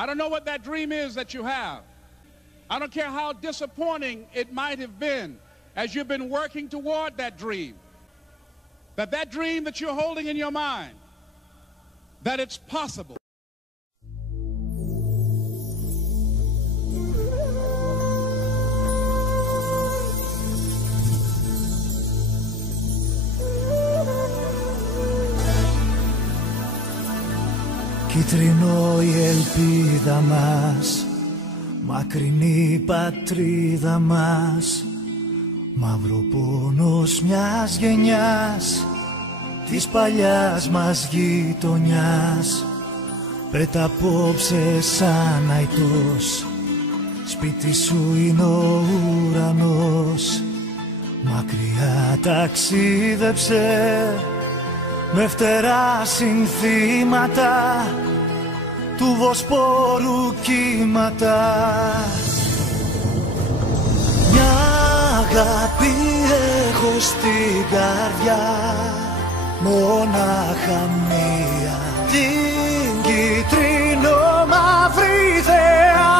I don't know what that dream is that you have. I don't care how disappointing it might have been as you've been working toward that dream. That dream that you're holding in your mind, that it's possible. Κίτρινο η ελπίδα μας, μακρινή η πατρίδα μας, μαύρο πόνος μιας γενιάς, της παλιάς μας γειτονιάς. Πέτα απόψε σαν αητός, σπίτι σου είναι ο ουρανός. Μακριά ταξίδεψε με φτερά συνθήματα του Βοσπόρου κύματα. Μια αγάπη έχω στην καρδιά, μονάχα μία, την κίτρινο μαύρη θεά.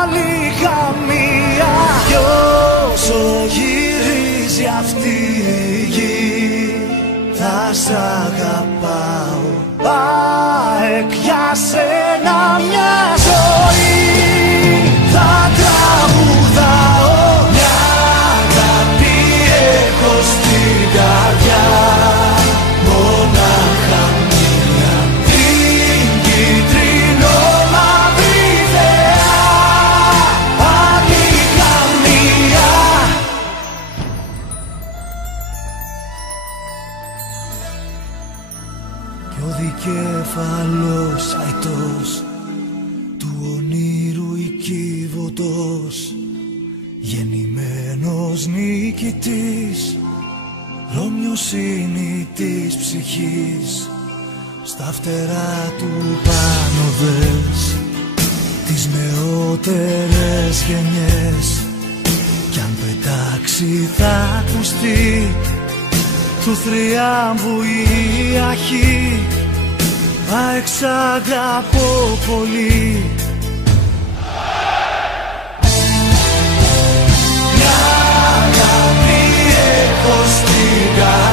Άλλη καμία, κι όσο γυρίζει αυτή η γη, θα σ' αγαπάω, ΑΕΚ, για σένα μια ζωή. Θα τραγουδάω, μια αγάπη έχω στην καρδιά, μονάχα μία, την κίτρινο μαύρη θεά. Άλλη καμία. Κι ο δικέφαλος αητός, του ονείρου οικίβωτος, γεννημένος νικητής, Ρώμιος είναι της ψυχής. Στα φτερά του πάνω δες τις νεότερες γενιές, κι αν πετάξει θα ακουστεί του θριάμβου η αρχή. ΑΕΚ, σ' αγαπώ πολύ. Μια αγάπη έχω στην καρδιά,